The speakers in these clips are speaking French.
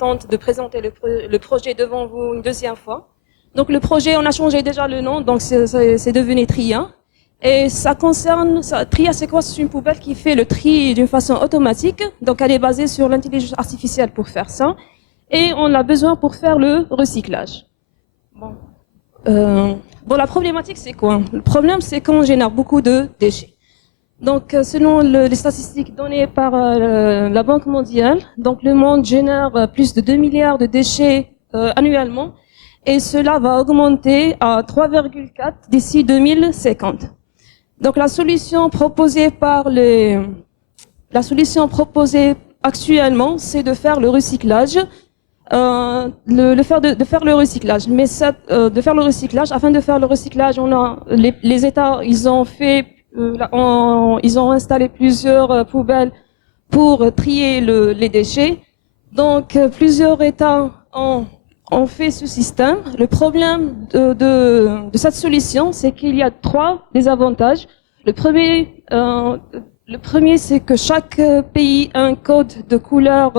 contente de présenter le projet devant vous une deuxième fois. Donc le projet, on a changé déjà le nom, donc c'est devenu TRIA. Et ça concerne, TRIA c'est quoi? C'est une poubelle qui fait le tri d'une façon automatique. Donc elle est basée sur l'intelligence artificielle pour faire ça. Et on a besoin pour faire le recyclage. Bon, la problématique c'est quoi? Le problème c'est qu'on génère beaucoup de déchets. Donc, selon les statistiques données par la Banque mondiale, donc le monde génère plus de 2 milliards de déchets annuellement, et cela va augmenter à 3,4 d'ici 2050. Donc, la solution proposée actuellement, c'est de faire le recyclage, de faire le recyclage. Mais de faire le recyclage, afin de faire le recyclage, on a les États, ils ont installé plusieurs poubelles pour trier les déchets. Donc, plusieurs États ont fait ce système. Le problème de cette solution, c'est qu'il y a 3 désavantages. Le premier, c'est que chaque pays a un code de couleur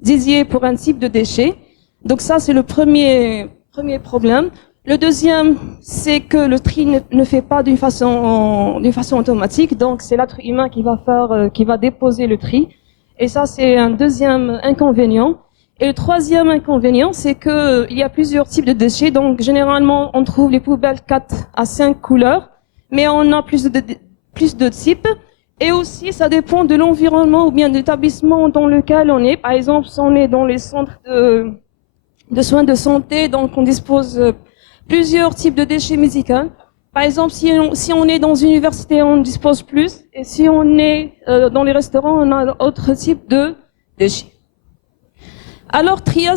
dédié pour un type de déchet. Donc ça, c'est le premier problème. Le deuxième, c'est que le tri ne fait pas d'une façon automatique, donc c'est l'être humain qui va déposer le tri. Et ça, c'est un deuxième inconvénient. Et le troisième inconvénient, c'est que il y a plusieurs types de déchets. Donc généralement, on trouve les poubelles 4 à 5 couleurs, mais on a plus de types. Et aussi, ça dépend de l'environnement ou bien de l'établissement dans lequel on est. Par exemple, si on est dans les centres de soins de santé, donc on dispose plusieurs types de déchets médicaux. Par exemple, si on est dans une université, on dispose plus. Et si on est dans les restaurants, on a d'autres types de déchets. Alors, TRIA,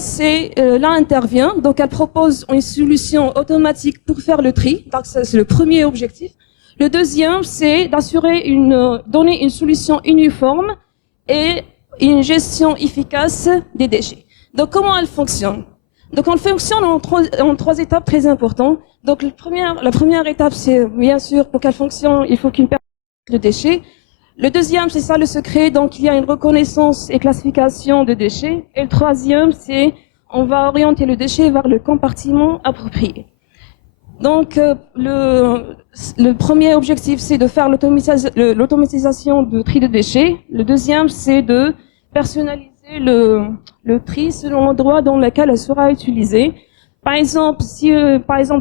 là intervient. Donc, elle propose une solution automatique pour faire le tri. Donc, c'est le premier objectif. Le deuxième, c'est donner une solution uniforme et une gestion efficace des déchets. Donc, comment elle fonctionne? Donc, on fonctionne en trois étapes très importantes. Donc, la première étape, c'est bien sûr, pour qu'elle fonctionne, il faut qu'une personne le déchet. Le deuxième, c'est ça le secret. Donc, il y a une reconnaissance et classification de déchets. Et le troisième, c'est on va orienter le déchet vers le compartiment approprié. Donc, le premier objectif, c'est de faire l'automatisation du tri de déchets. Le deuxième, c'est de personnaliser le tri selon l'endroit dans lequel elle sera utilisée. Par exemple,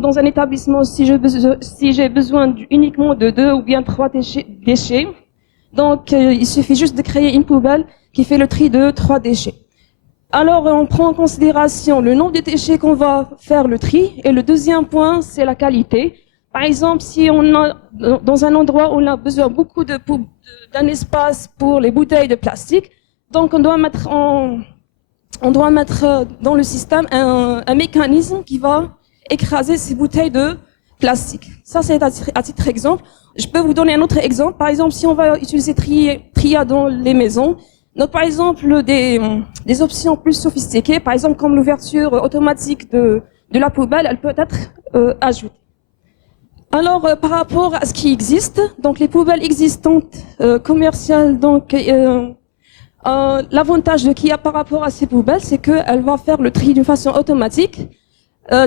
dans un établissement, si j'ai besoin uniquement de 2 ou bien 3 déchets, donc il suffit juste de créer une poubelle qui fait le tri de 3 déchets. Alors, on prend en considération le nombre de déchets qu'on va faire le tri. Et le deuxième point, c'est la qualité. Par exemple, si on a, dans un endroit où on a besoin beaucoup d'un espace pour les bouteilles de plastique, donc on doit mettre dans le système un mécanisme qui va écraser ces bouteilles de plastique. Ça, c'est à titre d'exemple. Je peux vous donner un autre exemple. Par exemple, si on va utiliser TRIA dans les maisons, donc, par exemple, des options plus sophistiquées, par exemple, comme l'ouverture automatique de la poubelle, elle peut être ajoutée. Alors, par rapport à ce qui existe, donc les poubelles existantes commerciales, donc l'avantage qu'il y a par rapport à ces poubelles, c'est qu'elle va faire le tri d'une façon automatique.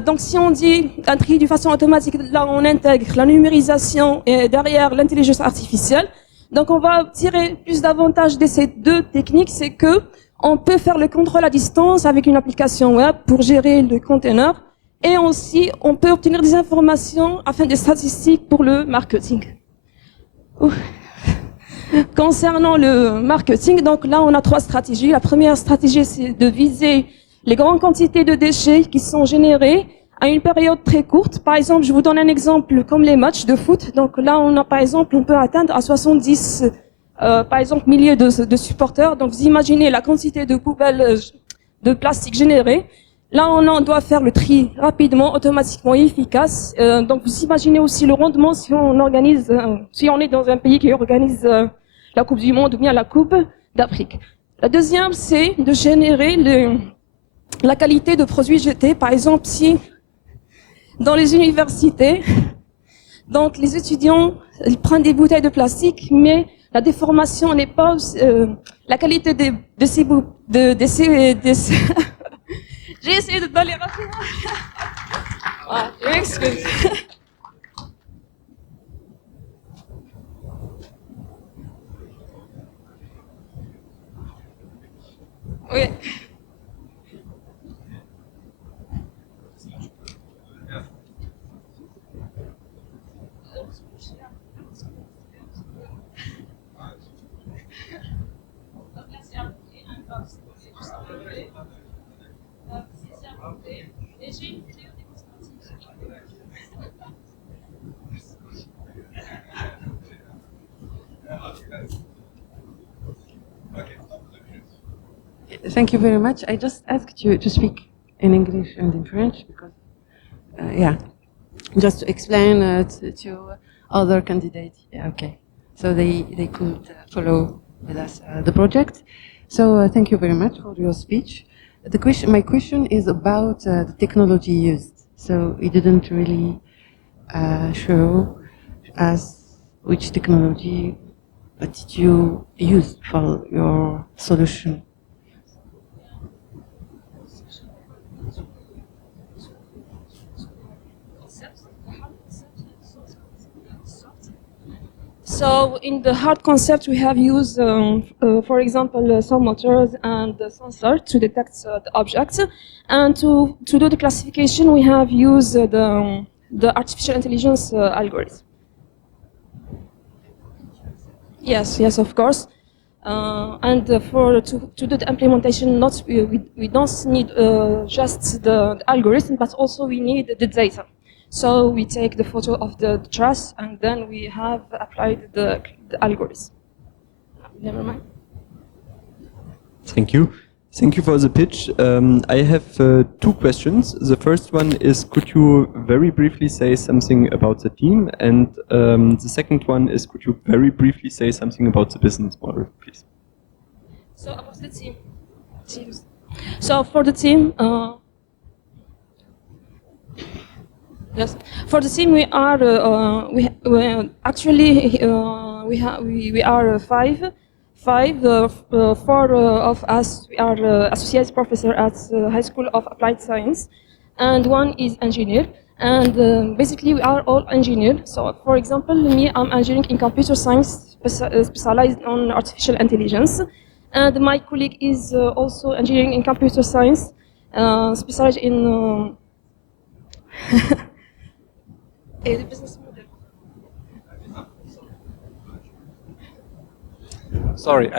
Donc, si on dit un tri d'une façon automatique, là, on intègre la numérisation et derrière l'intelligence artificielle. Donc, on va tirer plus d'avantages de ces deux techniques, c'est que on peut faire le contrôle à distance avec une application web pour gérer le conteneur, et aussi on peut obtenir des informations afin des statistiques pour le marketing. Concernant le marketing, donc là on a 3 stratégies. La première stratégie, c'est de viser les grandes quantités de déchets qui sont générés à une période très courte. Par exemple, je vous donne un exemple comme les matchs de foot. Donc là, on peut atteindre à 70, par exemple, milliers de supporters. Donc vous imaginez la quantité de poubelles de plastique générées. Là, on doit faire le tri rapidement, automatiquement et efficace. Donc vous imaginez aussi le rendement si on est dans un pays qui organise la Coupe du Monde ou bien la Coupe d'Afrique. La deuxième, c'est de générer la qualité de produits jetés. Par exemple, si dans les universités, donc les étudiants, ils prennent des bouteilles de plastique, mais la déformation n'est pas la qualité de ces J'ai essayé d'aller rapidement. Ah, je m'excuse. Oui. Thank you very much. I just asked you to speak in English and in French because, yeah, just to explain to other candidates. Yeah, okay. So they could follow with us the project. So thank you very much for your speech. My question is about the technology used. So you didn't really show us which technology did you use for your solution. So in the hard concept, we have used, for example, some motors and sensors to detect the objects. And to do the classification, we have used the artificial intelligence algorithm. Yes, of course. And to do the implementation, we don't need just the algorithm, but also we need the data. So we take the photo of the truss, and then we have applied the algorithm. Never mind. Thank you. Thank you for the pitch. I have two questions. The first one is, could you very briefly say something about the team? And the second one is, could you very briefly say something about the business model, please? So about the teams. So for the team, yes, for the team we are actually we are five. Four of us we are associate professor at High School of Applied Science, and one is engineer. And basically we are all engineers. So for example, me, I'm engineering in computer science, specialized on artificial intelligence. And my colleague is also engineering in computer science, specialized in business model. Sorry,